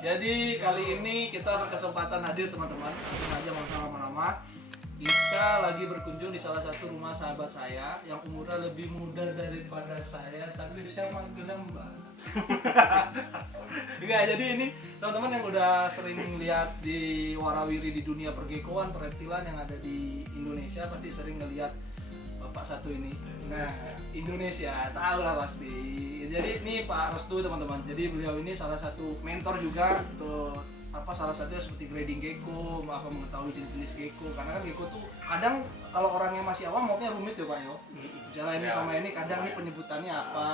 Jadi kali ini kita berkesempatan hadir teman-teman. Langsung aja langsung lama-lama. Kita lagi berkunjung di salah satu rumah sahabat saya yang umurnya lebih muda daripada saya, tapi saya manggilnya Mbak. Enggak, jadi ini teman-teman yang udah sering lihat di warawiri di dunia pergekoan, pereptilan yang ada di Indonesia pasti sering ngelihat Bapak satu ini. Nah, Indonesia tahu lah pasti. Jadi ini Pak Restu teman-teman. Jadi beliau ini salah satu mentor juga untuk salah satunya seperti grading gecko, mengetahui jenis-jenis gecko. Karena kan gecko tuh kadang kalau orangnya masih awam maunya rumit ya Pak yo. Misalnya ini sama ini kadang ini penyebutannya apa.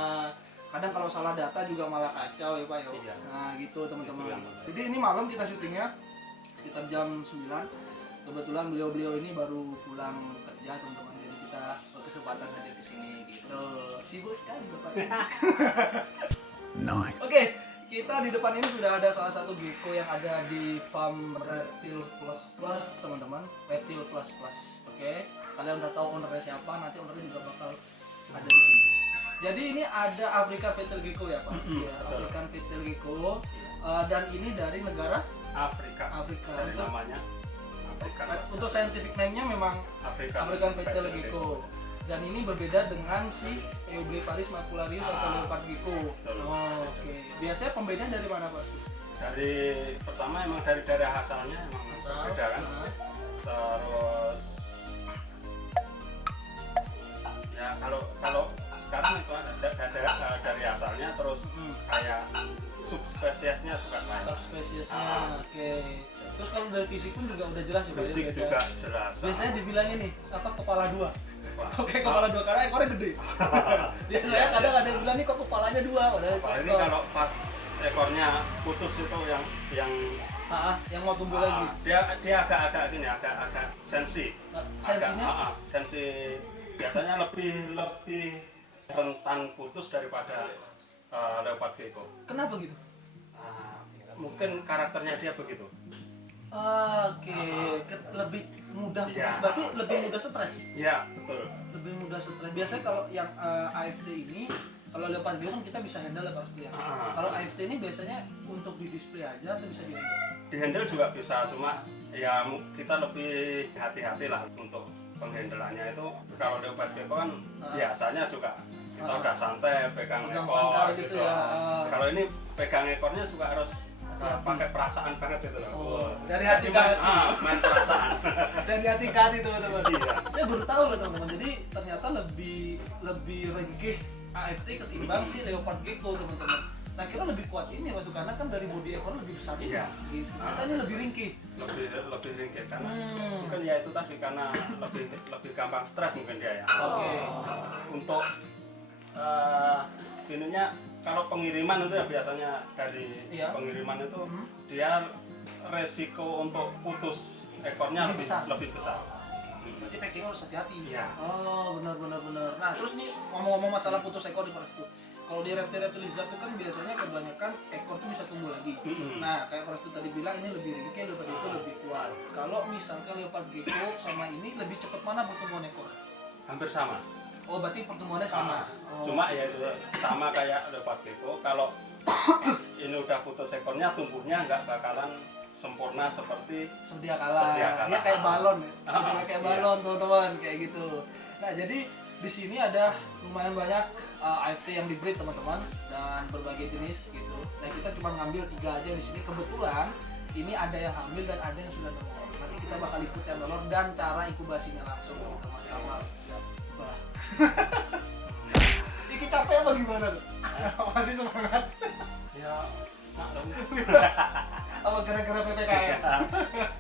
Kadang kalau salah data juga malah kacau ya Pak yo. Nah, gitu teman-teman. Jadi ini malam kita syutingnya sekitar jam 9. Kebetulan beliau-beliau ini baru pulang kerja teman-teman. Jadi kita berkesempatan hadir di sini gitu. Sibuk sekali Bapak. Nice. Oke, kita di depan ini sudah ada salah satu gecko yang ada di farm Reptil Plus Plus teman-teman. Reptil Plus Plus. Oke, kalian udah tahu ownernya siapa, nanti ownernya juga bakal ada di sini. Jadi ini ada African Fatal Gecko ya Pak? Ya, African Fatal Gecko. Dan ini dari negara Afrika. Dari Untuk, namanya Afrika. untuk scientific name-nya memang Afrika. African Fatal Gecko. Dan ini berbeda dengan si Eublepharis macularius atau leopard gecko. Oh, oke. Biasanya pembedaan dari mana Pak? Dari pertama emang dari daerah asalnya emang beda kan. Terus ya kalau sekarang itu ada dari asalnya terus kayak subspesiesnya juga lain. Subspesiesnya, oke. Terus kalau dari fisik pun juga udah jelas ya Pak? Fisik juga jelas. Biasanya dibilang ini kepala dua. Oke, kepala dua karena ekornya gede. Biasanya kadang ada yang bilang nih kok kepalanya dua, padahal Ini kalau pas ekornya putus itu yang mau tumbuh lagi. Dia agak gini, agak sensi. Sensinya? Sensi biasanya lebih rentan putus daripada leopard gecko. Kenapa gitu? Mungkin karakternya dia begitu. Oke, lebih mudah putus, Ya. berarti lebih mudah stres. Ya, betul. Lebih mudah stres. Biasanya kalau yang AFT ini, kalau leopard gecko kan kita bisa handle ya pasti ya. Kalau AFT ini biasanya untuk di display aja atau bisa di handle? Di handle juga bisa, cuma ya kita lebih hati-hati lah untuk penghandleannya itu. Kalau leopard gecko kan biasanya juga kita udah santai pegang ekor gitu gitu. ya. Kalau ini pegang ekornya juga harus pakai perasaan banget gitu loh. Dari hati ke hati. Main perasaan. Dari hati ke hati teman-teman. Iya. Saya baru tahu loh teman-teman. Jadi ternyata lebih ringkih AFT ketimbang si leopard gecko teman-teman. Nah kira lebih kuat ini waktu karena kan dari bodi ekor lebih besar ini. Iya. Gitu. Katanya lebih ringkih. Lebih ringkih karena mungkin ya itu tadi karena lebih gampang stres mungkin dia ya. Oke. Untuk ininya kalau pengiriman itu ya biasanya dari pengiriman itu dia resiko untuk putus ekornya lebih besar. Berarti packing harus hati-hati. Iya. Oh benar. Nah terus nih ngomong-ngomong masalah putus ekor di Restu. Kalau di reptil lizard itu kan biasanya kebanyakan ekor tuh bisa tumbuh lagi. Nah kayak Restu tadi bilang ini lebih ringkih, leopard gecko lebih kuat. Kalau misalkan leopard gecko sama ini lebih cepat mana pertumbuhan ekor? Hampir sama. Oh berarti pertumbuhannya sama. Cuma ya itu sama kayak leopard gecko. Kalau ini udah putus ekornya, tumbuhnya nggak bakalan sempurna seperti sedia kala. Dia kayak balon ya. Dia kayak balon teman-teman kayak gitu. Nah jadi di sini ada lumayan banyak AFT yang di-breed teman-teman dan berbagai jenis gitu. Nah kita cuma ngambil 3 aja di sini. Kebetulan ini ada yang hamil dan ada yang sudah telur. Nanti kita bakal ikut yang telur dan cara inkubasinya langsung teman-teman sama. Iki capek apa gimana tuh? Masih semangat? ya Apa gara-gara PPKM?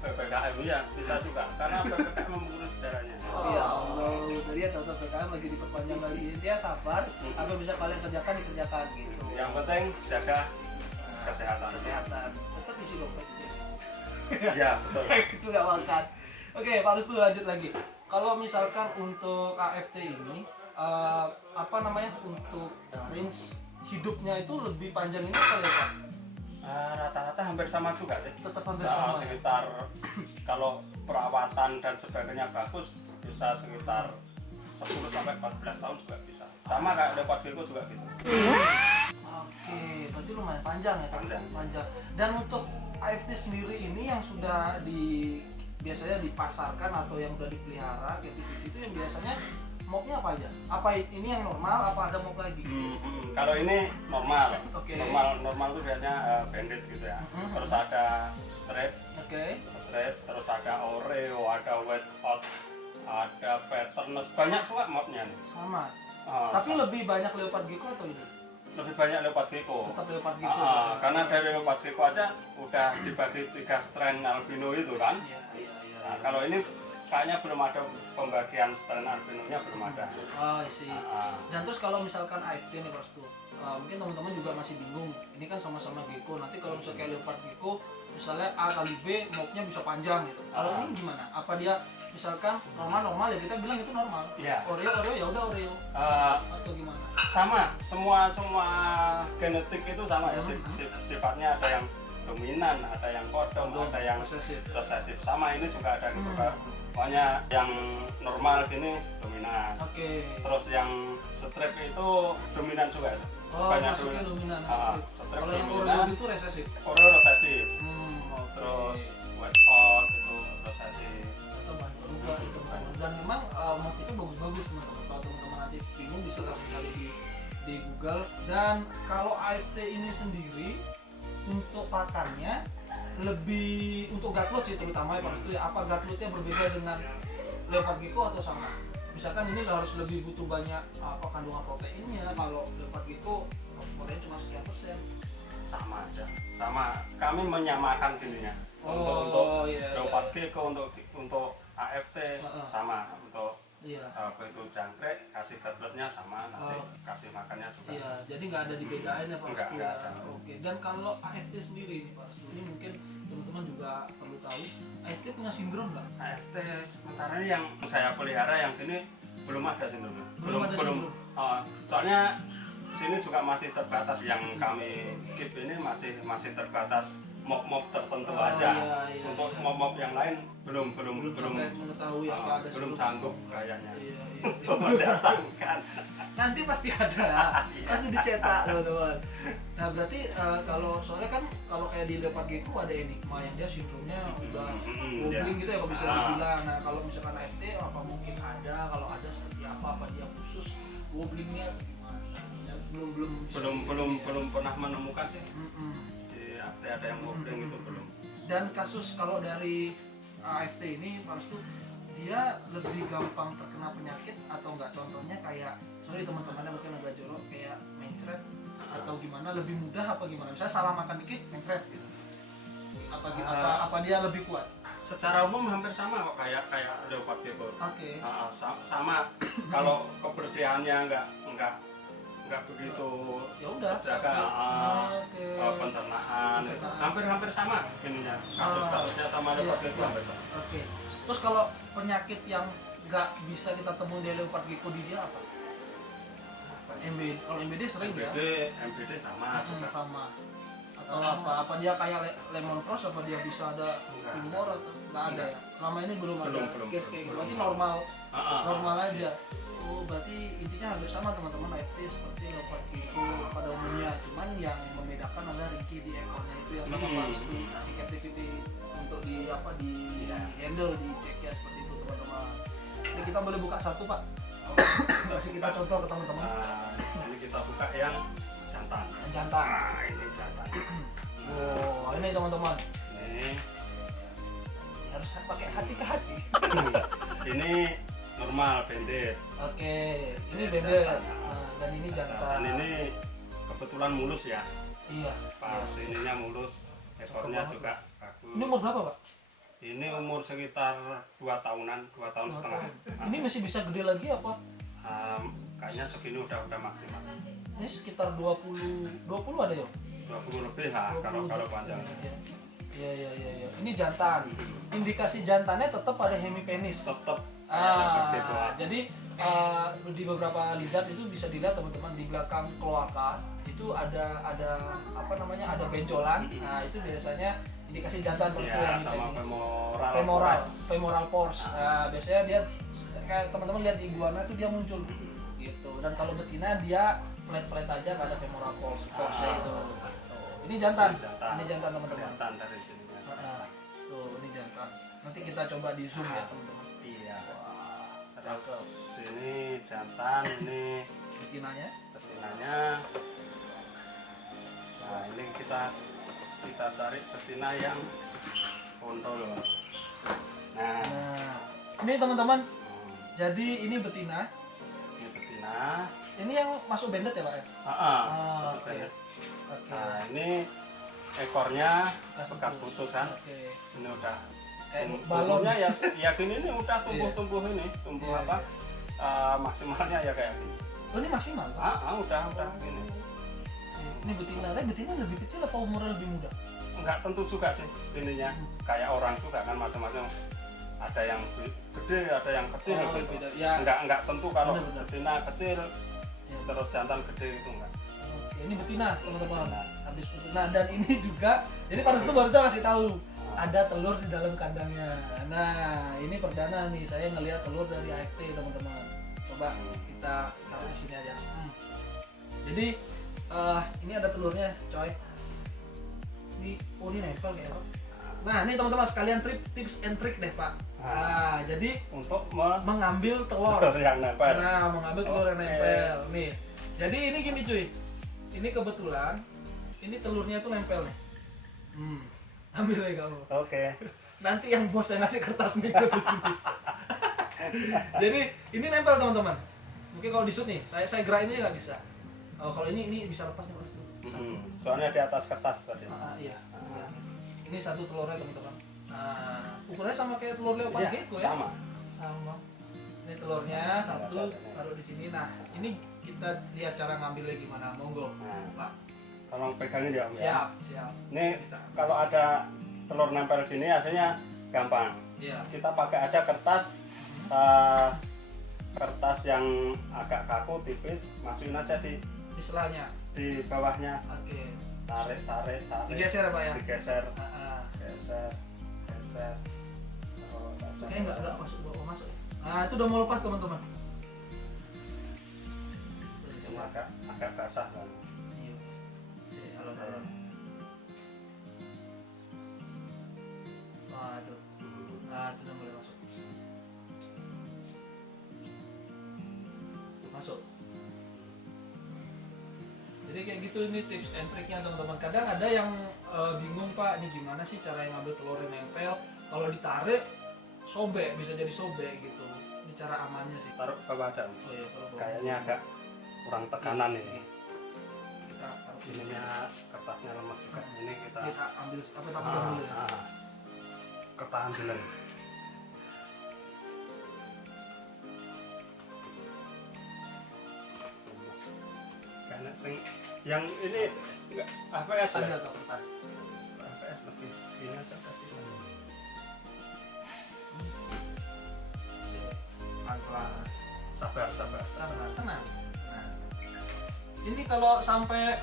PPKM ya bisa juga karena PPKM memburu darahnya. Ya Allah, jadi ya tahu PPKM lagi diperpanjang lagi. Dia sabar, apa bisa kalian kerjakan dikerjakan gitu. Yang penting jaga kesehatan. Tetap isi dompet gitu. Ya betul. Itu nggak makan. Oke, Pak Restu lanjut lagi. Kalau misalkan untuk AFT ini untuk range hidupnya itu lebih panjang ini apa ya Pak? Rata-rata hampir sama juga sih. Tetap hampir sama. Sekitar kalau perawatan dan sebagainya bagus bisa sekitar 10 sampai 14 tahun juga bisa. Sama kayak leopard gecko juga gitu. Oke. Oke, berarti lumayan panjang ya, Panjang. Dan untuk AFT sendiri ini yang sudah biasanya dipasarkan atau yang sudah dipelihara captivity itu yang biasanya moknya apa aja? Apa ini yang normal? Apa ada mok lagi? Kalau ini normal. Oke. Normal itu biasanya bandit gitu ya. Terus ada strip, Oke. terus ada oreo, ada white out, ada patternless, banyak juga moknya nih. Sama. Tapi lebih banyak leopard gecko atau ini? Lebih banyak leopard gecko. Tetap leopard gecko. Karena dari leopard gecko aja udah dibagi 3 strain albino itu kan. Iya. Nah, kalau ini kayaknya belum ada pembagian strain albinonya, belum ada. Oh, sih. Dan terus kalau misalkan AFT nih Pak Restu, mungkin teman-teman juga masih bingung. Ini kan sama-sama gecko. Nanti kalau misalnya kayak leopard gecko, misalnya A kali B moknya bisa panjang gitu. Kalau ini gimana? Apa dia misalkan normal ya kita bilang itu normal. Iya. Oreo ya udah Oreo. Atau gimana? Sama, semua genetik itu sama ya. Sifatnya ada yang dominan, ada yang kodong, ada yang resesif. Sama ini juga ada gitu kan. Pokoknya yang normal gini dominan. Oke. Terus yang strip itu dominan juga. Masuknya dominan. Kalau yang dominan, Oreo itu resesif. Oreo resesif. Terus white out itu resesif. Dan memang mok itu bagus-bagus teman-teman. Kalau teman-teman nanti bingung bisa langsung cari di Google. Dan kalau AFT ini sendiri untuk pakannya lebih untuk gatlot sih terutama ya Pak Restu ya. Apa gatlotnya berbeda dengan leopard gecko atau sama? Misalkan ini harus lebih butuh banyak kandungan proteinnya. Kalau leopard gecko proteinnya cuma sekian persen. Sama aja. Sama. Kami menyamakan gininya. Untuk leopard gecko, untuk AFT sama, untuk apa itu jangkrik kasih gatlotnya sama, nanti kasih makannya juga. Iya, jadi nggak ada dibedain ya Pak Restu. Nggak ada. Oke. Dan kalau AFT sendiri nih Pak Restu, ini mungkin teman-teman juga perlu tahu, AFT punya sindrom nggak? AFT sementara ini yang saya pelihara yang ini belum ada sindromnya. Belum. Soalnya sini juga masih terbatas, yang kami keep ini masih terbatas mok tertentu aja. Iya. Untuk mok yang lain belum mengetahui apa ada belum sanggup kayaknya. Iya. Untuk mendatangkan. Nanti pasti ada, pasti dicetak teman-teman. Nah berarti kalau soalnya kan kalau kayak di leopard gecko ada enigma yang dia sindromnya udah wobbling gitu ya kalau bisa dibilang. Nah kalau misalkan AFT apa mungkin ada, kalau ada seperti apa dia khusus wobblingnya atau gimana? Belum pernah menemukan ya. Di AFT ada yang wobbling itu belum. Dan kasus kalau dari AFT ini Pak Restu, dia lebih gampang terkena penyakit atau enggak? Contohnya kayak sorry teman-temannya mungkin agak jorok kayak mencret atau gimana, lebih mudah apa gimana? Misalnya salah makan dikit mencret gitu. Apa dia lebih kuat? Secara umum hampir sama kok kayak leopard gecko. Oke. Sama. Kalau kebersihannya enggak begitu ya udah jaga pencernaan itu hampir sama ininya, kasusnya sama leopard gecko hampir sama. Oke. Terus kalau penyakit yang nggak bisa kita temui di leopard gecko di dia apa? MBD. Kalau MBD sering ya? MBD sama juga. Sama. Atau apa dia kayak lemon frost, apa dia bisa ada tumor atau nggak ada ya? Selama ini belum ada case kayak gitu. Berarti normal aja. Oh, berarti intinya hampir sama teman-teman AFT seperti leopard gecko pada umumnya. Cuman yang membedakan adalah ringkih di ekornya itu yang harus di captivity untuk di handle, dicek ya seperti itu teman-teman. Ini kita boleh buka satu Pak. Kasih kita contoh ke teman-teman. Ini kita buka yang jantan. Jantan. Nah, ini jantan. Oh, ini teman-teman. Ini harus pakai hati ke hati. Ini normal bandit. Oke, ini bandit. Dan ini jantan. Dan ini kebetulan mulus ya. Iya. Pas ininya mulus, ekornya juga bagus. Ini umur berapa Pak? Ini umur sekitar 2 tahunan, 2 tahun setengah. Ini masih bisa gede lagi apa? Kayaknya segini udah maksimal. Ini sekitar 20 ada ya? 20 lebih lah kalau panjang. Iya. Ini jantan. Indikasi jantannya tetap ada hemipenis. Tetap. Jadi di beberapa lizard itu bisa dilihat teman-teman, di belakang kloaka itu ada ada benjolan. Nah itu biasanya indikasi jantan terus ya, sama femoral pores. Nah, biasanya dia kayak teman-teman lihat di iguana itu dia muncul gitu. Dan kalau betina dia flat aja, nggak ada femoral force itu. Ini jantan. Ini jantan teman-teman. Jantan dari sini. Tuh, ini jantan. Nanti kita coba di zoom ya teman-teman. Iya. Terus ini jantan, ini betinanya. Nah, ini kita cari betina yang kontrol. Nah, ini teman-teman. Jadi ini betina. Ini yang masuk banded ya, Pak ya? Oke. Nah, ini ekornya bekas putus kan? Ini udah balonnya ya gini, ini udah tumbuh ini, apa? Maksimalnya ya kayak gini. Oh, ini maksimal? Udah gini. Ini betina lebih kecil apa umurnya lebih muda? Enggak tentu juga sih ininya, kayak orang juga kan masing-masing, ada yang gede, ada yang kecil gitu. Ya. Enggak tentu kalau betina kecil terus jantan gede itu enggak. Ini betina teman-teman. Habis betina, dan ini juga, ini baru saya kasih tahu ada telur di dalam kandangnya. Nah, ini perdana nih saya ngelihat telur dari AFT teman-teman. Coba kita taruh di sini aja. Jadi ini ada telurnya, coy. Ini nempel kayak apa? Nah, ini teman-teman sekalian tips and trick deh, Pak. Nah, jadi untuk mengambil telur yang nempel. Nah, mengambil telur yang nempel. Nih. Jadi ini gini, cuy. Ini kebetulan ini telurnya itu nempel nih. Ambil aja kamu. Oke. Nanti yang bos yang ngasih kertas nih ke sini. Jadi ini nempel teman-teman. Mungkin kalau di shoot nih, saya gerak ini nggak bisa. Kalau ini bisa lepas nih, Mas. Soalnya di atas kertas tadi. Iya. Ini satu telurnya teman-teman. Nah, ukurannya sama kayak telur leopard gecko ya? Sama. Ini telurnya satu, taruh di sini. Nah, ini kita lihat cara ngambilnya gimana. Monggo, Pak. Tolong pegangin ya, Om. Siap. Ini kalau ada telur nempel gini hasilnya gampang. Iya. Kita pakai aja kertas yang agak kaku, tipis, masukin aja di selanya, di bawahnya. Oke. Tarik. Digeser Pak ya? Digeser. Geser. Kayaknya nggak masuk. Nah, itu udah mau lepas teman-teman. Ini agak basah kan. Iya. Alon-alon. Waduh. Nah, itu udah mulai masuk. Masuk. Jadi kayak gitu, ini tips and triknya teman-teman. Kadang ada yang bingung, Pak, ini gimana sih cara yang ngambil telur yang nempel? Kalau ditarik sobek, bisa jadi sobek gitu. Ini cara amannya sih. Taruh ke bawah aja. Oh iya, kayaknya agak kurang tekanan ini. Kita taruh ininya kertasnya lemes juga. Ini kita ambil apa dulu ya. Ketahan dulu. Karena yang ini enggak AVS ada atau kertas. AVS lebih ini aja tapi pelan-pelan. Sabar. Tenang. Nah, ini kalau sampai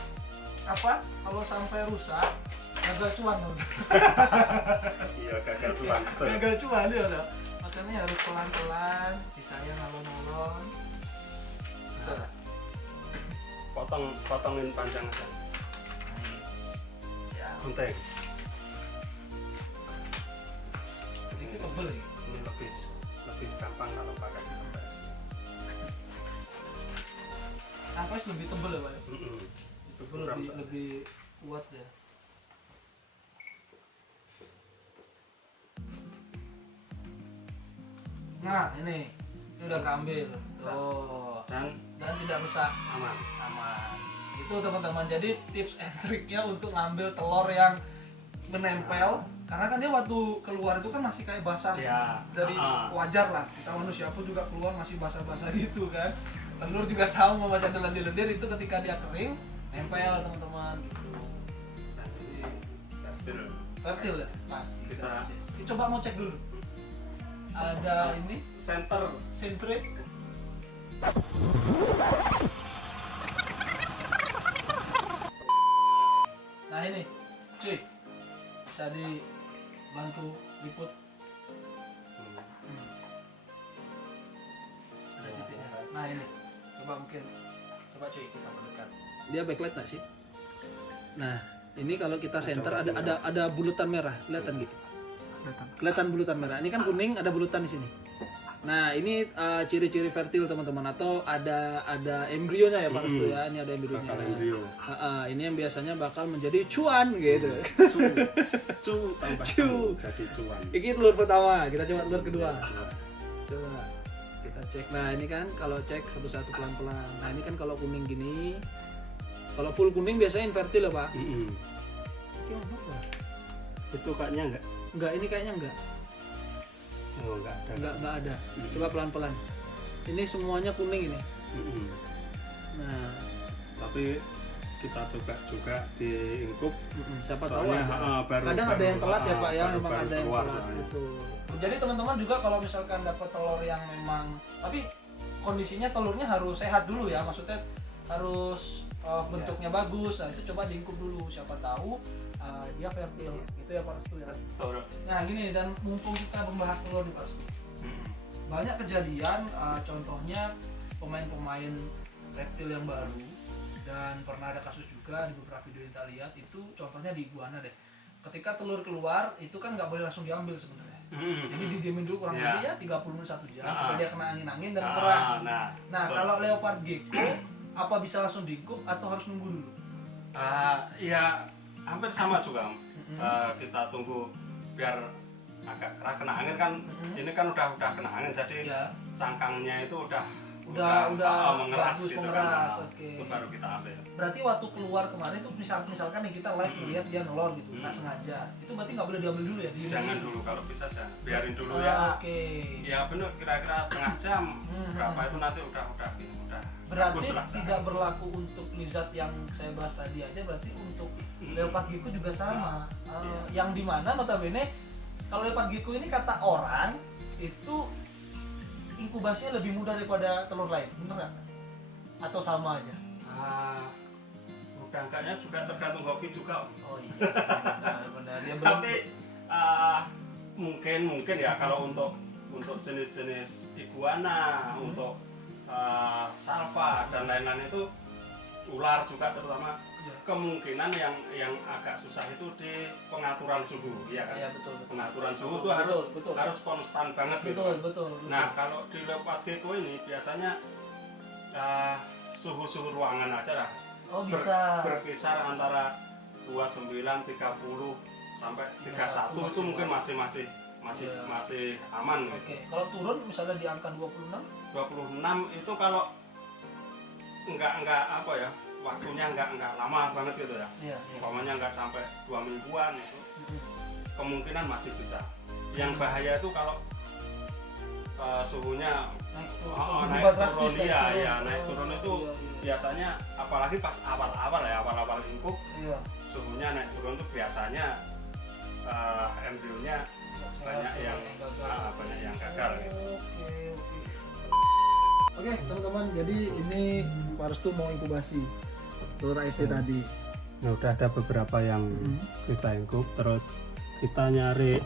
rusak, gagal cuan dong. Iya, gagal cuan. Gagal cuan dia udah. Makanya harus pelan-pelan, bisanya ngalon-ngalon. Bisa lah. Potongin panjang aja. Siap. Gunting. Ini tebel nih. Ini lebih gampang kalau pakai AVS. AVS lebih tebel ya, Pak? Tebel lebih kuat ya. Nah, ini udah keambil. Tuh. Dan tidak rusak. Aman. Itu teman-teman. Jadi tips and triknya untuk ngambil telur yang menempel, karena kan dia waktu keluar itu kan masih kayak basah ya, dari wajar lah, kita manusia pun juga keluar masih basah-basah gitu kan. Telur juga sama, masih ada lendir-lendir, itu ketika dia kering nempel teman-teman gitu. Fertil ya? Pasti. Kita coba mau cek dulu. Ada ini sentre. Nah ini, cuy, bisa dibantu liput. Ada titiknya. Nah ini, coba Coba cuy kita perdekat. Dia backlight nggak sih? Nah, ini kalau kita center ada bulutan merah, kelihatan gitu. Kelihatan bulutan merah. Ini kan kuning, ada bulutan di sini. Nah, ini ciri-ciri fertil teman-teman, atau ada embrionya ya Pak Restu ya. Ini ada embrionya. Ini yang biasanya bakal menjadi cuan gitu. Cu. Jadi cuan. Ini telur pertama, kita coba telur kedua. Coba kita cek. Nah, ini kan kalau cek satu-satu pelan-pelan. Nah, ini kan kalau kuning gini. Kalau full kuning biasanya infertil ya Pak. Itu kayaknya enggak. Enggak, ini kayaknya enggak. Oh, enggak ada. Coba pelan-pelan. Ini semuanya kuning ini. Nah, tapi kita coba juga di ingkup. Siapa tahu kadang ada yang telat ya Pak ya, memang ada yang telat gitu. Jadi teman-teman juga kalau misalkan dapat telur yang memang, tapi kondisinya telurnya harus sehat dulu ya, maksudnya harus bentuknya bagus. Nah, itu coba diingkup dulu, siapa tahu dia fertil gitu ya Pak Restu ya. Nah gini, dan mumpung kita membahas telur di Pak Restu, banyak kejadian contohnya pemain-pemain reptil yang baru, dan pernah ada kasus juga di beberapa video yang kita lihat itu, contohnya di iguana deh, ketika telur keluar itu kan nggak boleh langsung diambil sebenarnya. Jadi didiemin dulu kurang lebih ya 30 menit 1 jam supaya dia kena angin-angin dan keras. Nah kalau leopard gecko apa bisa langsung diingkup atau harus nunggu dulu? Ya hampir sama juga. Kita tunggu biar agak kena angin kan. Ini kan udah kena angin, jadi cangkangnya itu udah mengeras gitu mengeras, kan. Itu baru kita ambil. Berarti waktu keluar kemarin itu misalkan nih kita live melihat dia nelor gitu, nggak sengaja, itu berarti nggak boleh diambil dulu ya? Jangan dulu, kalau bisa jangan, biarin dulu ya. Ya bener, kira-kira setengah jam berapa itu nanti udah berarti tidak berlaku untuk lizard yang saya bahas tadi aja, berarti untuk leopard gecko juga sama. Yang dimana notabene kalau leopard gecko ini kata orang itu inkubasinya lebih mudah daripada telur lain, bener nggak? Atau sama aja? Enggaknya juga tergantung hobi juga. Oh iya sih, benar. Tapi mungkin ya kalau untuk jenis-jenis iguana, untuk salva dan lain-lain itu, ular juga terutama, kemungkinan yang agak susah itu di pengaturan suhu, ya kan? Iya betul. Pengaturan suhu itu harus konstan banget gitu. Betul. Nah kalau di leopard gecko ini biasanya suhu ruangan aja lah. Oh bisa. Berkisar antara 29, 30 sampai 31 itu mungkin masih aman. Oke. Kalau turun misalnya di angka 26? 26 itu kalau enggak apa ya, waktunya enggak lama banget gitu ya. Umpamanya enggak sampai 2 mingguan itu. Kemungkinan masih bisa. Yang bahaya itu kalau suhunya naik turun itu biasanya, apalagi pas awal-awal ingkup, suhunya naik turun itu biasanya embrionya banyak yang gagal gitu. Oke teman-teman, jadi ini Pak Restu mau inkubasi telur AFT tadi. Nah, udah ada beberapa yang kita ingkup, terus kita nyari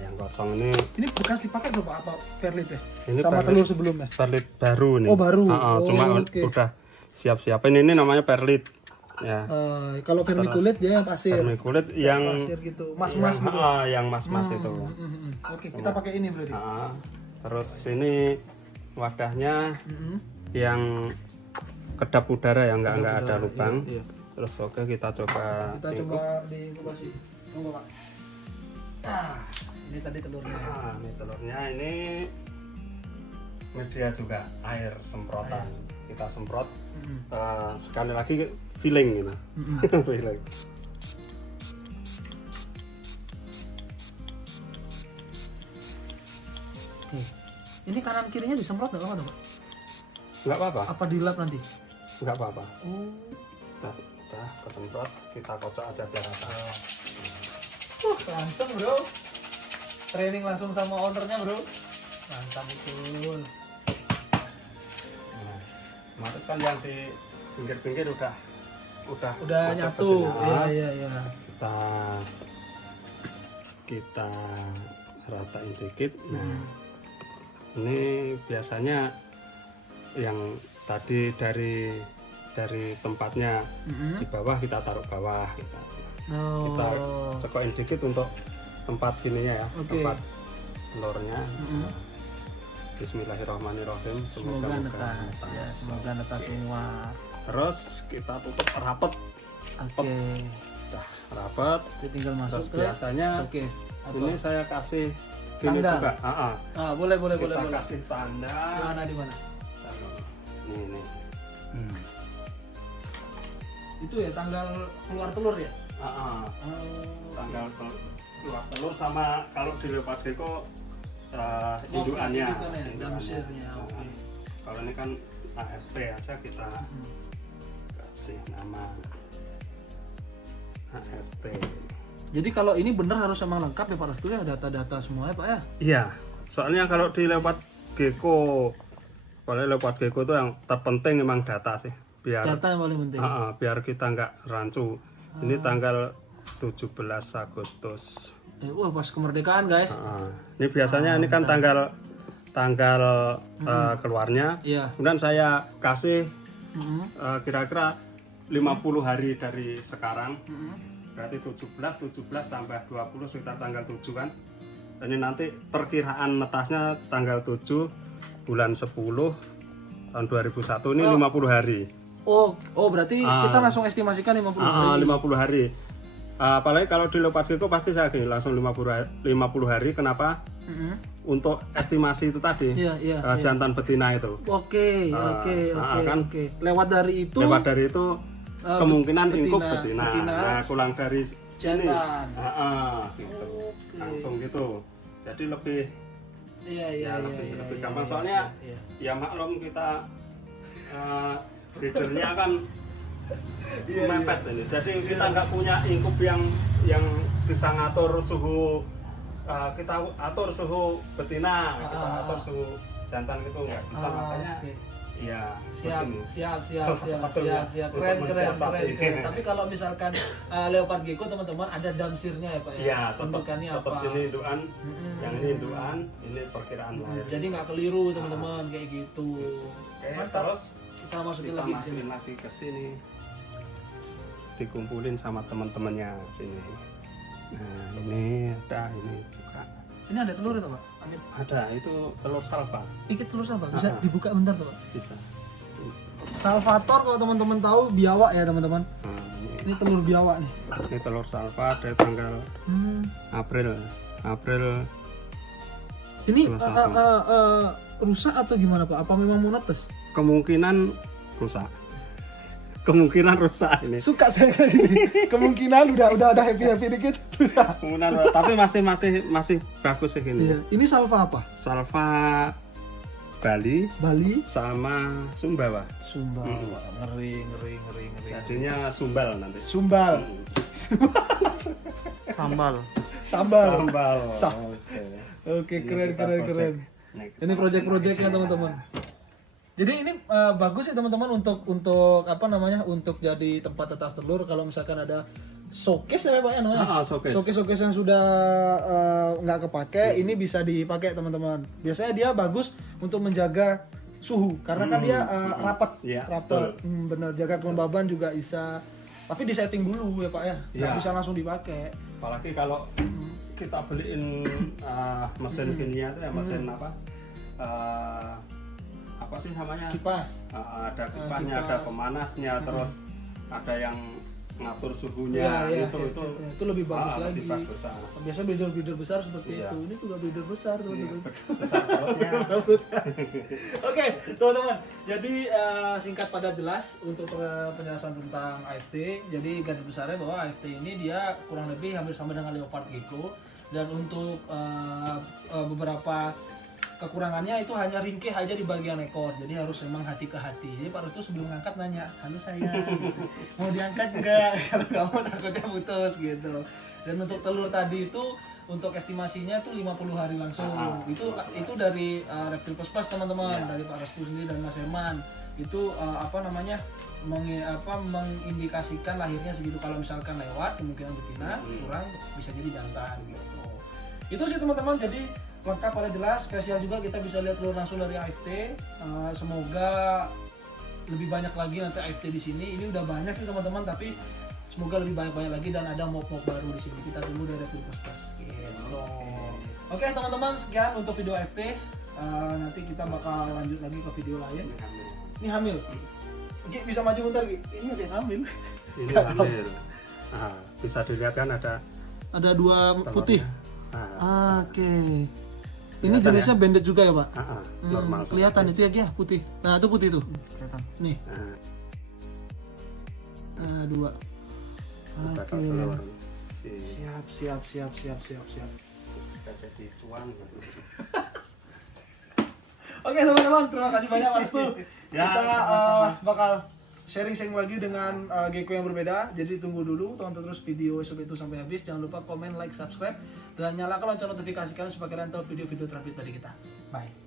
yang kosong ini. Ini bekas dipakai tuh Pak, apa perlit ya? Ini sama perlit, telur sebelumnya? Perlit baru nih. Oh baru? Cuma udah siap-siapin, ini namanya perlit ya. Kalau vermiculite dia yang pasir. Vermiculite yang pasir gitu, mas-mas gitu. Yang mas-mas itu. Oke, kita pakai ini berarti. Terus ini wadahnya yang kedap udara yang enggak ada lubang. Iya. Terus oke, kita coba diinkubasi. Tunggu Pak. Ini tadi telurnya. Ini telurnya, ini media juga air semprotan. Kita semprot sekali lagi filling gitu. Filling. Ini kanan kirinya disemprot nggak apa-apa, Pak? Nggak apa-apa. Apa dilap nanti? Nggak apa-apa. Udah kesemprot, kita kocok aja biar rata. Langsung bro, training langsung sama ownernya bro, mantap betul. Terus kan yang di pinggir-pinggir udah nyatu. Iya. Kita ratain dikit. Nah, ini biasanya yang tadi dari tempatnya di bawah kita taruh bawah kita cekokin dikit untuk tempat gininya ya, tempat telurnya. Bismillahirrahmanirrahim, semoga netas ya, semoga netas semua. Terus kita tutup rapet. Udah rapet, tinggal masuk terus biasanya showcase. Ini saya kasih gini juga. Boleh. Kita kasih tanda. Di mana? Ini. Itu ya tanggal keluar telur ya? Tanggal keluar telur sama kalau di Leopard Gecko indukannya. Kalau ini kan AFT aja kita kasih nama AFT. Jadi kalau ini benar harus emang lengkap ya Pak Restu ya, data-data semua ya Pak ya? Iya, soalnya kalau di Leopard Gecko, itu yang terpenting memang data sih. Data yang paling penting. Biar kita nggak rancu. Ini tanggal 17 Agustus. Wah pas kemerdekaan guys. Ini biasanya ini kan tanggal keluarnya. Kemudian saya kasih kira-kira 50 hari dari sekarang. Berarti 17 tambah 20 sekitar tanggal 7 kan. Dan ini nanti perkiraan netasnya tanggal 7 bulan 10 tahun 2001 ini 50 hari. Oh berarti kita langsung estimasikan 50 hari. 50 hari. Apalagi kalau di Leopard Gecko pasti saya gini, langsung 50 hari. Kenapa? Untuk estimasi itu tadi. Jantan betina itu. Oke. Lewat dari itu kemungkinan ingkuk betina. Nah, kurang dari jantan. Gitu. Langsung gitu. Jadi lebih lebih gampang soalnya ya maklum kita breedernya kan mepet ini. Jadi kita nggak punya ingkup yang bisa ngatur suhu, kita atur suhu betina, kita atur suhu jantan gitu nggak bisa, makanya siap keren. Tapi kalau misalkan Leopard Gecko teman-teman ada damsirnya ya Pak ya? Iya, bentukannya tetap apa? Sini indukan, yang ini indukan, ini perkiraan lahir. Jadi nggak keliru teman-teman kayak gitu. Terus kita masukin lagi ke sini, dikumpulin sama teman-temannya sini. Nah ini ada ini juga. Ini ada telur itu Pak? Ada, itu telur salva. Ini telur salva, bisa dibuka bentar tuh Pak? Bisa. Salvator kalau teman-teman tahu biawak ya teman-teman. Ini telur biawak nih. Ini telur salva dari tanggal April. Ini rusak atau gimana Pak? Apa memang mau netes? Kemungkinan rusak ini. Suka saya kemungkinan udah happy dikit rusak. Tapi masih bagus sih ini. Iya. Ini salva apa? Salva Bali sama Sumbawa. Ngeri. Jadinya sumbal nanti. Sambal. Oke, keren. Ini project-projectnya teman-teman. Jadi ini bagus ya teman-teman untuk apa namanya, untuk jadi tempat tetas telur. Kalau misalkan ada showcase ya Pak ya namanya. Showcase yang sudah nggak kepake, ini bisa dipakai teman-teman. Biasanya dia bagus untuk menjaga suhu karena kan dia rapat. Bener, jaga kelembaban juga bisa. Tapi disetting dulu ya Pak ya. Nggak bisa langsung dipakai. Apalagi kalau kita beliin mesin gininya itu ya, mesin apa sih namanya? Kipas. Ada kipasnya, ada pemanasnya, terus ada yang ngatur suhunya. Itu lebih bagus lagi. Biasa breeder besar seperti itu. Ini juga breeder besar teman-teman. Besar perutnya. Oke, teman-teman. Jadi singkat pada jelas untuk penjelasan tentang AFT. Jadi garis besarnya bahwa AFT ini dia kurang lebih hampir sama dengan Leopard Gecko, dan untuk beberapa kekurangannya itu hanya ringkih aja di bagian ekor, jadi harus memang hati ke hati. Jadi Pak Restu sebelum ngangkat nanya, halo sayang, mau diangkat enggak? Kalau kamu takutnya putus gitu. Dan untuk telur tadi itu untuk estimasinya tuh 50 hari langsung. Itu dari Reptil Plus Plus teman-teman, dari Pak Restu sendiri dan Mas Herman. Itu mengindikasikan lahirnya segitu. Kalau misalkan lewat kemungkinan betina, kurang bisa jadi jantan gitu. Itu sih teman-teman, jadi lengkap pada jelas. Spesial juga kita bisa lihat telur langsung dari AFT. Semoga lebih banyak lagi nanti AFT di sini. Ini udah banyak sih teman-teman, tapi semoga lebih banyak lagi dan ada mob-mob baru di sini. Kita tunggu dari Reptil Plus. Gitu. Oke teman-teman, sekian untuk video AFT. Nanti kita bakal lanjut lagi ke video lain. Ini hamil. Gi, bisa maju bentar Gi. Ini ada yang hamil. Ini hamil. Bisa dilihat kan ada 2 putih. Oke. Ini Kelihatan jenisnya ya? banded juga ya Pak? Normal. Kelihatan itu ya putih. Nah itu putih tuh. Kelihatan. Nih. 2. Oke. Siap. Kita jadi cuan. Oke teman-teman, terima kasih banyak Mas Tu. Ya, Kita sama-sama. bakal sharing lagi dengan gecko yang berbeda. Jadi tunggu dulu, tonton terus video episode itu sampai habis. Jangan lupa komen, like, subscribe, dan nyalakan lonceng notifikasi kalian supaya kalian tahu video-video terupdate dari kita. Bye.